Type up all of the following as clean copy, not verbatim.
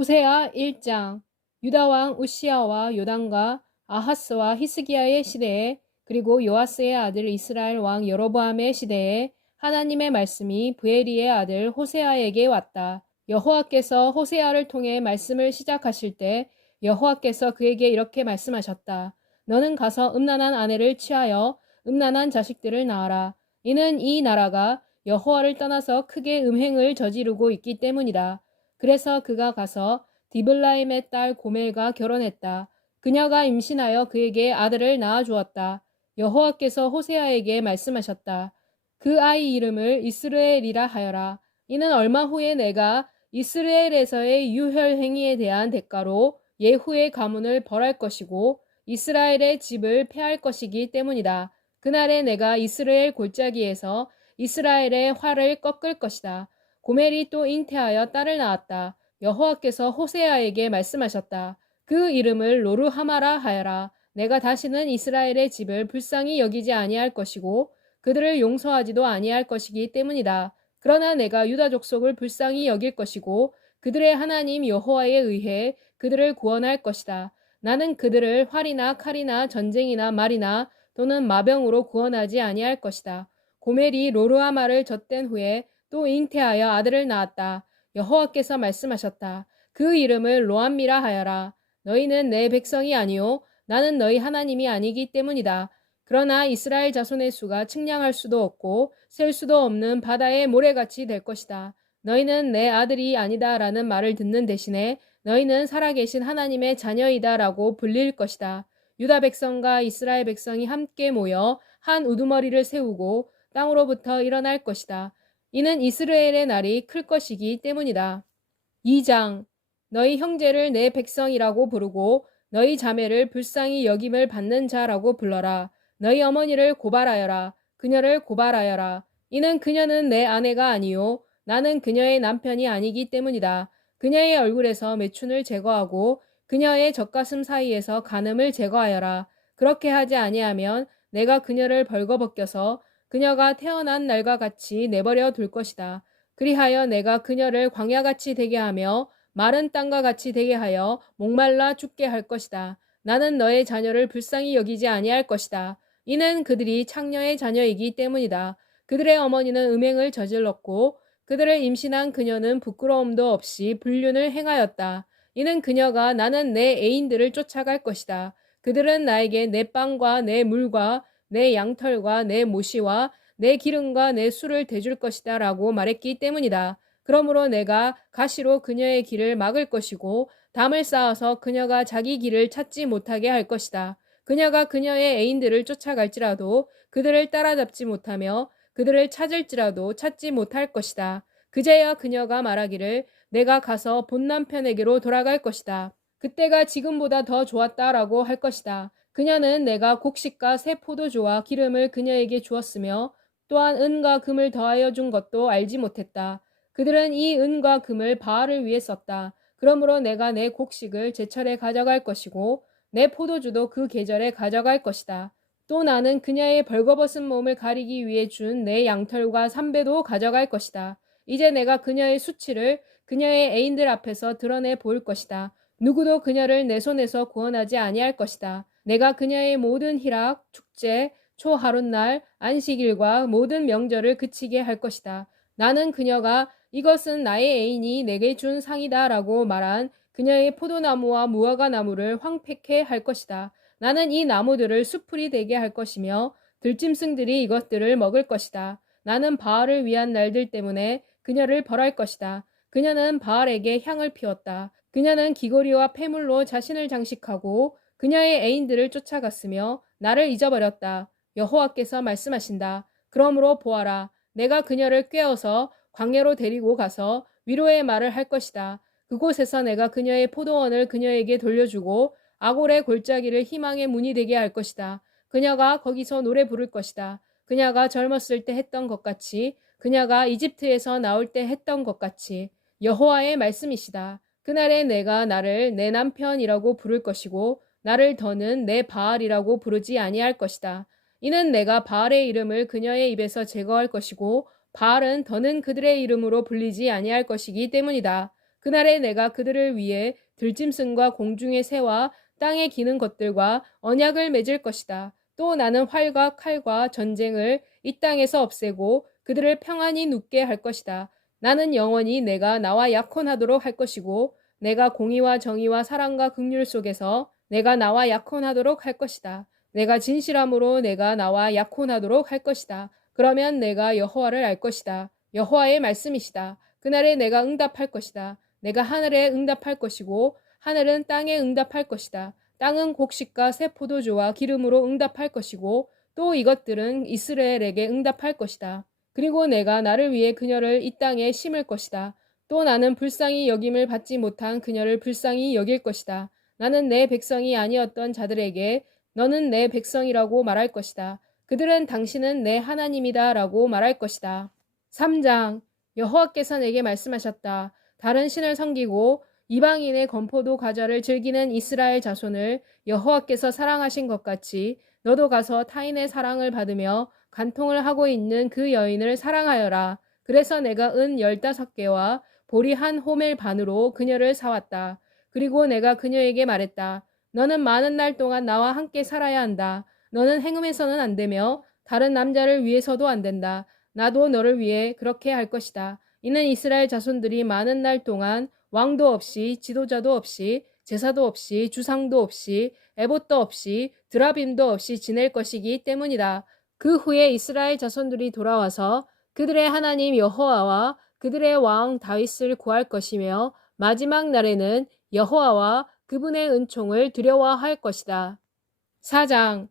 호세아 1장. 유다 왕 우시야와 요담과 아하스와 히스기야의 시대에, 그리고 요아스의 아들 이스라엘 왕 여로보암의 시대에 하나님의 말씀이 브에리의 아들 호세아에게 왔다. 여호와께서 호세아를 통해 말씀을 시작하실 때 여호와께서 그에게 이렇게 말씀하셨다. 너는 가서 음란한 아내를 취하여 음란한 자식들을 낳아라. 이는 이 나라가 여호와를 떠나서 크게 음행을 저지르고 있기 때문이다. 그래서 그가 가서 디블라임의 딸 고멜과 결혼했다. 그녀가 임신하여 그에게 아들을 낳아주었다. 여호와께서 호세아에게 말씀하셨다. 그 아이 이름을 이스르엘이라 하여라. 이는 얼마 후에 내가 이스라엘에서의 유혈 행위에 대한 대가로 예후의 가문을 벌할 것이고 이스라엘의 집을 폐할 것이기 때문이다. 그날에 내가 이스라엘 골짜기에서 이스라엘의 활을 꺾을 것이다. 고멜이 또 잉태하여 딸을 낳았다. 여호와께서 호세아에게 말씀하셨다. 그 이름을 로르하마라 하여라. 내가 다시는 이스라엘의 집을 불쌍히 여기지 아니할 것이고 그들을 용서하지도 아니할 것이기 때문이다. 그러나 내가 유다 족속을 불쌍히 여길 것이고 그들의 하나님 여호와에 의해 그들을 구원할 것이다. 나는 그들을 활이나 칼이나 전쟁이나 말이나 또는 마병으로 구원하지 아니할 것이다. 고멜이 로르하마를 젖댄 후에 또 잉태하여 아들을 낳았다. 여호와께서 말씀하셨다. 그 이름을 로암미라 하여라. 너희는 내 백성이 아니요 나는 너희 하나님이 아니기 때문이다. 그러나 이스라엘 자손의 수가 측량할 수도 없고 셀 수도 없는 바다의 모래같이 될 것이다. 너희는 내 아들이 아니다라는 말을 듣는 대신에 너희는 살아계신 하나님의 자녀이다라고 불릴 것이다. 유다 백성과 이스라엘 백성이 함께 모여 한 우두머리를 세우고 땅으로부터 일어날 것이다. 이는 이스라엘의 날이 클 것이기 때문이다. 2장. 너희 형제를 내 백성이라고 부르고 너희 자매를 불쌍히 여김을 받는 자라고 불러라. 너희 어머니를 고발하여라. 그녀를 고발하여라. 이는 그녀는 내 아내가 아니요 나는 그녀의 남편이 아니기 때문이다. 그녀의 얼굴에서 매춘을 제거하고 그녀의 젖가슴 사이에서 간음을 제거하여라. 그렇게 하지 아니하면 내가 그녀를 벌거벗겨서 그녀가 태어난 날과 같이 내버려 둘 것이다. 그리하여 내가 그녀를 광야같이 되게 하며 마른 땅과 같이 되게 하여 목말라 죽게 할 것이다. 나는 너의 자녀를 불쌍히 여기지 아니할 것이다. 이는 그들이 창녀의 자녀이기 때문이다. 그들의 어머니는 음행을 저질렀고 그들을 임신한 그녀는 부끄러움도 없이 불륜을 행하였다. 이는 그녀가 나는 내 애인들을 쫓아갈 것이다. 그들은 나에게 내 빵과 내 물과 내 양털과 내 모시와 내 기름과 내 술을 대줄 것이다 라고 말했기 때문이다. 그러므로 내가 가시로 그녀의 길을 막을 것이고 담을 쌓아서 그녀가 자기 길을 찾지 못하게 할 것이다. 그녀가 그녀의 애인들을 쫓아갈지라도 그들을 따라잡지 못하며 그들을 찾을지라도 찾지 못할 것이다. 그제야 그녀가 말하기를 내가 가서 본 남편에게로 돌아갈 것이다. 그때가 지금보다 더 좋았다라고 할 것이다. 그녀는 내가 곡식과 새 포도주와 기름을 그녀에게 주었으며 또한 은과 금을 더하여 준 것도 알지 못했다. 그들은 이 은과 금을 바알을 위해 썼다. 그러므로 내가 내 곡식을 제철에 가져갈 것이고 내 포도주도 그 계절에 가져갈 것이다. 또 나는 그녀의 벌거벗은 몸을 가리기 위해 준 내 양털과 삼배도 가져갈 것이다. 이제 내가 그녀의 수치를 그녀의 애인들 앞에서 드러내 보일 것이다. 누구도 그녀를 내 손에서 구원하지 아니할 것이다. 내가 그녀의 모든 희락, 축제, 초하룻날, 안식일과 모든 명절을 그치게 할 것이다. 나는 그녀가 이것은 나의 애인이 내게 준 상이다 라고 말한 그녀의 포도나무와 무화과나무를 황폐케 할 것이다. 나는 이 나무들을 수풀이 되게 할 것이며 들짐승들이 이것들을 먹을 것이다. 나는 바알을 위한 날들 때문에 그녀를 벌할 것이다. 그녀는 바알에게 향을 피웠다. 그녀는 귀고리와 폐물로 자신을 장식하고 그녀의 애인들을 쫓아갔으며 나를 잊어버렸다. 여호와께서 말씀하신다. 그러므로 보아라. 내가 그녀를 꾀어서 광야로 데리고 가서 위로의 말을 할 것이다. 그곳에서 내가 그녀의 포도원을 그녀에게 돌려주고 아골의 골짜기를 희망의 문이 되게 할 것이다. 그녀가 거기서 노래 부를 것이다. 그녀가 젊었을 때 했던 것 같이 그녀가 이집트에서 나올 때 했던 것 같이 여호와의 말씀이시다. 그날에 내가 나를 내 남편이라고 부를 것이고 나를 더는 내 바알이라고 부르지 아니할 것이다. 이는 내가 바알의 이름을 그녀의 입에서 제거할 것이고 바알은 더는 그들의 이름으로 불리지 아니할 것이기 때문이다. 그날에 내가 그들을 위해 들짐승과 공중의 새와 땅에 기는 것들과 언약을 맺을 것이다. 또 나는 활과 칼과 전쟁을 이 땅에서 없애고 그들을 평안히 눕게 할 것이다. 나는 영원히 내가 나와 약혼하도록 할 것이고 내가 공의와 정의와 사랑과 긍휼 속에서 내가 나와 약혼하도록 할 것이다. 내가 진실함으로 내가 나와 약혼하도록 할 것이다. 그러면 내가 여호와를 알 것이다. 여호와의 말씀이시다. 그날에 내가 응답할 것이다. 내가 하늘에 응답할 것이고 하늘은 땅에 응답할 것이다. 땅은 곡식과 새 포도주와 기름으로 응답할 것이고 또 이것들은 이스라엘에게 응답할 것이다. 그리고 내가 나를 위해 그녀를 이 땅에 심을 것이다. 또 나는 불쌍히 여김을 받지 못한 그녀를 불쌍히 여길 것이다. 나는 내 백성이 아니었던 자들에게 너는 내 백성이라고 말할 것이다. 그들은 당신은 내 하나님이다 라고 말할 것이다. 3장 여호와께서 내게 말씀하셨다. 다른 신을 섬기고 이방인의 건포도 과자를 즐기는 이스라엘 자손을 여호와께서 사랑하신 것 같이 너도 가서 타인의 사랑을 받으며 간통을 하고 있는 그 여인을 사랑하여라. 그래서 내가 은 15개와 보리 한 호멜 반으로 그녀를 사왔다. 그리고 내가 그녀에게 말했다. 너는 많은 날 동안 나와 함께 살아야 한다. 너는 행음해서는 안 되며 다른 남자를 위해서도 안 된다. 나도 너를 위해 그렇게 할 것이다. 이는 이스라엘 자손들이 많은 날 동안 왕도 없이 지도자도 없이 제사도 없이 주상도 없이 에봇도 없이 드라빔도 없이 지낼 것이기 때문이다. 그 후에 이스라엘 자손들이 돌아와서 그들의 하나님 여호와와 그들의 왕 다윗을 구할 것이며 마지막 날에는 여호와와 그분의 은총을 두려워할 것이다. 4장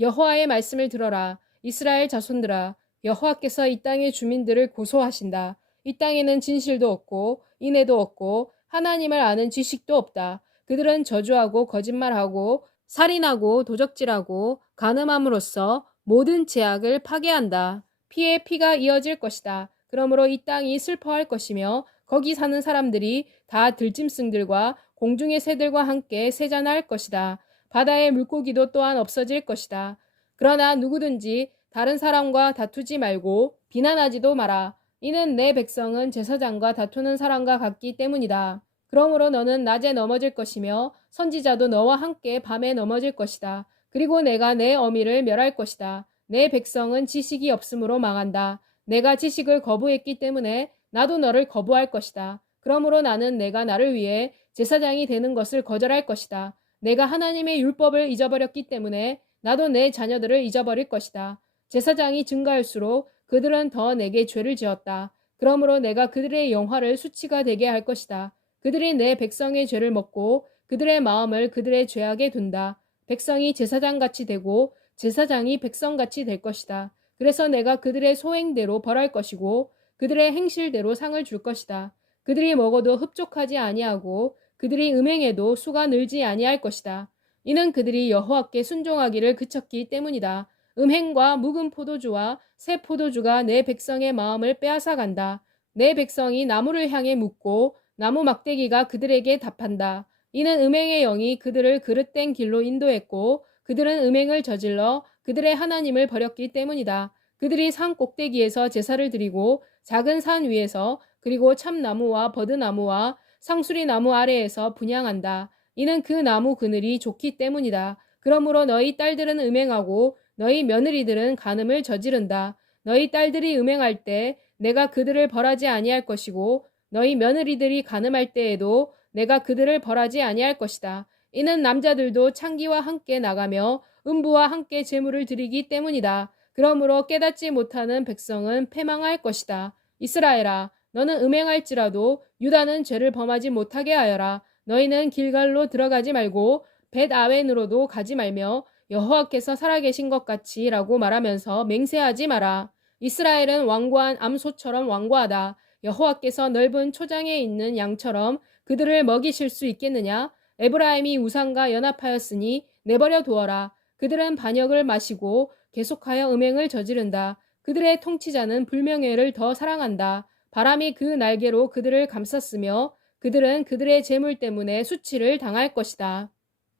여호와의 말씀을 들어라. 이스라엘 자손들아, 여호와께서 이 땅의 주민들을 고소하신다. 이 땅에는 진실도 없고 인애도 없고 하나님을 아는 지식도 없다. 그들은 저주하고 거짓말하고 살인하고 도적질하고 간음함으로써 모든 제약을 파괴한다. 피에 피가 이어질 것이다. 그러므로 이 땅이 슬퍼할 것이며 거기 사는 사람들이 다 들짐승들과 공중의 새들과 함께 세잔할 것이다. 바다의 물고기도 또한 없어질 것이다. 그러나 누구든지 다른 사람과 다투지 말고 비난하지도 마라. 이는 내 백성은 제사장과 다투는 사람과 같기 때문이다. 그러므로 너는 낮에 넘어질 것이며 선지자도 너와 함께 밤에 넘어질 것이다. 그리고 내가 내 어미를 멸할 것이다. 내 백성은 지식이 없으므로 망한다. 내가 지식을 거부했기 때문에 나도 너를 거부할 것이다. 그러므로 나는 내가 나를 위해 제사장이 되는 것을 거절할 것이다. 내가 하나님의 율법을 잊어버렸기 때문에 나도 내 자녀들을 잊어버릴 것이다. 제사장이 증가할수록 그들은 더 내게 죄를 지었다. 그러므로 내가 그들의 영화를 수치가 되게 할 것이다. 그들이 내 백성의 죄를 먹고 그들의 마음을 그들의 죄악에 둔다. 백성이 제사장같이 되고 제사장이 백성같이 될 것이다. 그래서 내가 그들의 소행대로 벌할 것이고 그들의 행실대로 상을 줄 것이다. 그들이 먹어도 흡족하지 아니하고 그들이 음행해도 수가 늘지 아니할 것이다. 이는 그들이 여호와께 순종하기를 그쳤기 때문이다. 음행과 묵은 포도주와 새 포도주가 내 백성의 마음을 빼앗아 간다. 내 백성이 나무를 향해 묻고 나무 막대기가 그들에게 답한다. 이는 음행의 영이 그들을 그릇된 길로 인도했고 그들은 음행을 저질러 그들의 하나님을 버렸기 때문이다. 그들이 산 꼭대기에서 제사를 드리고 작은 산 위에서 그리고 참나무와 버드나무와 상수리 나무 아래에서 분향한다. 이는 그 나무 그늘이 좋기 때문이다. 그러므로 너희 딸들은 음행하고 너희 며느리들은 간음을 저지른다. 너희 딸들이 음행할 때 내가 그들을 벌하지 아니할 것이고 너희 며느리들이 간음할 때에도 내가 그들을 벌하지 아니할 것이다. 이는 남자들도 창기와 함께 나가며 음부와 함께 제물을 드리기 때문이다. 그러므로 깨닫지 못하는 백성은 패망할 것이다. 이스라엘아, 너는 음행할지라도 유다는 죄를 범하지 못하게 하여라. 너희는 길갈로 들어가지 말고 벳아웬으로도 가지 말며 여호와께서 살아계신 것 같이 라고 말하면서 맹세하지 마라. 이스라엘은 완고한 암소처럼 완고하다. 여호와께서 넓은 초장에 있는 양처럼 그들을 먹이실 수 있겠느냐? 에브라임이 우상과 연합하였으니 내버려 두어라. 그들은 반역을 마시고 계속하여 음행을 저지른다. 그들의 통치자는 불명예를 더 사랑한다. 바람이 그 날개로 그들을 감쌌으며 그들은 그들의 재물 때문에 수치를 당할 것이다.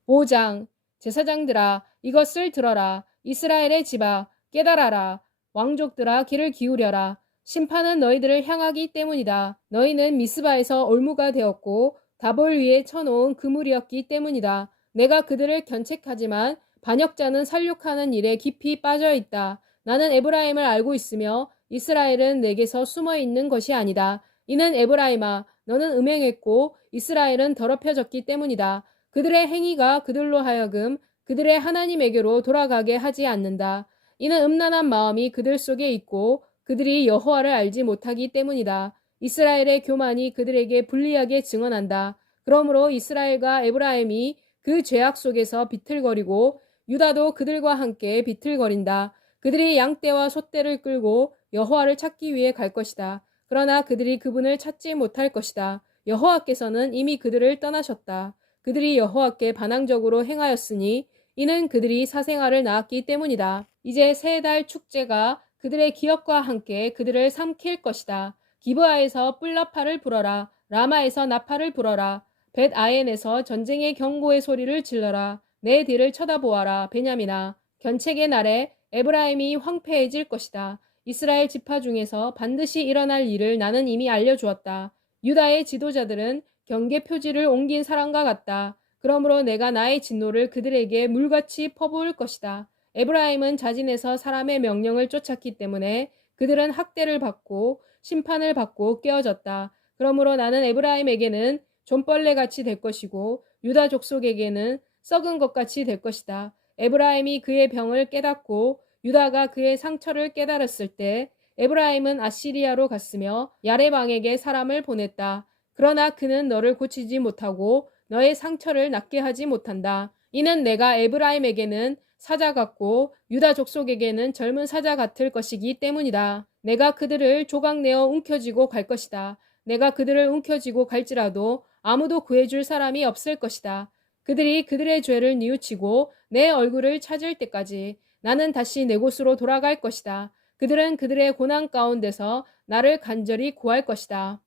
5장 제사장들아 이것을 들어라. 이스라엘의 집아 깨달아라. 왕족들아 귀를 기울여라. 심판은 너희들을 향하기 때문이다. 너희는 미스바에서 올무가 되었고 다볼 위에 쳐놓은 그물이었기 때문이다. 내가 그들을 견책하지만 반역자는 살육하는 일에 깊이 빠져 있다. 나는 에브라임을 알고 있으며 이스라엘은 내게서 숨어 있는 것이 아니다. 이는 에브라임아, 너는 음행했고 이스라엘은 더럽혀졌기 때문이다. 그들의 행위가 그들로 하여금 그들의 하나님에게로 돌아가게 하지 않는다. 이는 음란한 마음이 그들 속에 있고 그들이 여호와를 알지 못하기 때문이다. 이스라엘의 교만이 그들에게 불리하게 증언한다. 그러므로 이스라엘과 에브라임이 그 죄악 속에서 비틀거리고 유다도 그들과 함께 비틀거린다. 그들이 양떼와 소떼를 끌고 여호와를 찾기 위해 갈 것이다. 그러나 그들이 그분을 찾지 못할 것이다. 여호와께서는 이미 그들을 떠나셨다. 그들이 여호와께 반항적으로 행하였으니 이는 그들이 사생아를 낳았기 때문이다. 이제 세 달 축제가 그들의 기억과 함께 그들을 삼킬 것이다. 기브아에서 뿔나팔을 불어라. 라마에서 나팔을 불어라. 벳 아엔에서 전쟁의 경고의 소리를 질러라. 내 뒤를 쳐다보아라. 베냐민아. 견책의 날에 에브라임이 황폐해질 것이다. 이스라엘 지파 중에서 반드시 일어날 일을 나는 이미 알려주었다. 유다의 지도자들은 경계 표지를 옮긴 사람과 같다. 그러므로 내가 나의 진노를 그들에게 물같이 퍼부을 것이다. 에브라임은 자진해서 사람의 명령을 쫓았기 때문에 그들은 학대를 받고 심판을 받고 깨어졌다. 그러므로 나는 에브라임에게는 좀벌레같이 될 것이고 유다 족속에게는 썩은 것같이 될 것이다. 에브라임이 그의 병을 깨닫고 유다가 그의 상처를 깨달았을 때 에브라임은 아시리아로 갔으며 야레방에게 사람을 보냈다. 그러나 그는 너를 고치지 못하고 너의 상처를 낫게 하지 못한다. 이는 내가 에브라임에게는 사자 같고 유다 족속에게는 젊은 사자 같을 것이기 때문이다. 내가 그들을 조각내어 움켜쥐고 갈 것이다. 내가 그들을 움켜쥐고 갈지라도 아무도 구해줄 사람이 없을 것이다. 그들이 그들의 죄를 뉘우치고 내 얼굴을 찾을 때까지 나는 다시 내 곳으로 돌아갈 것이다. 그들은 그들의 고난 가운데서 나를 간절히 구할 것이다.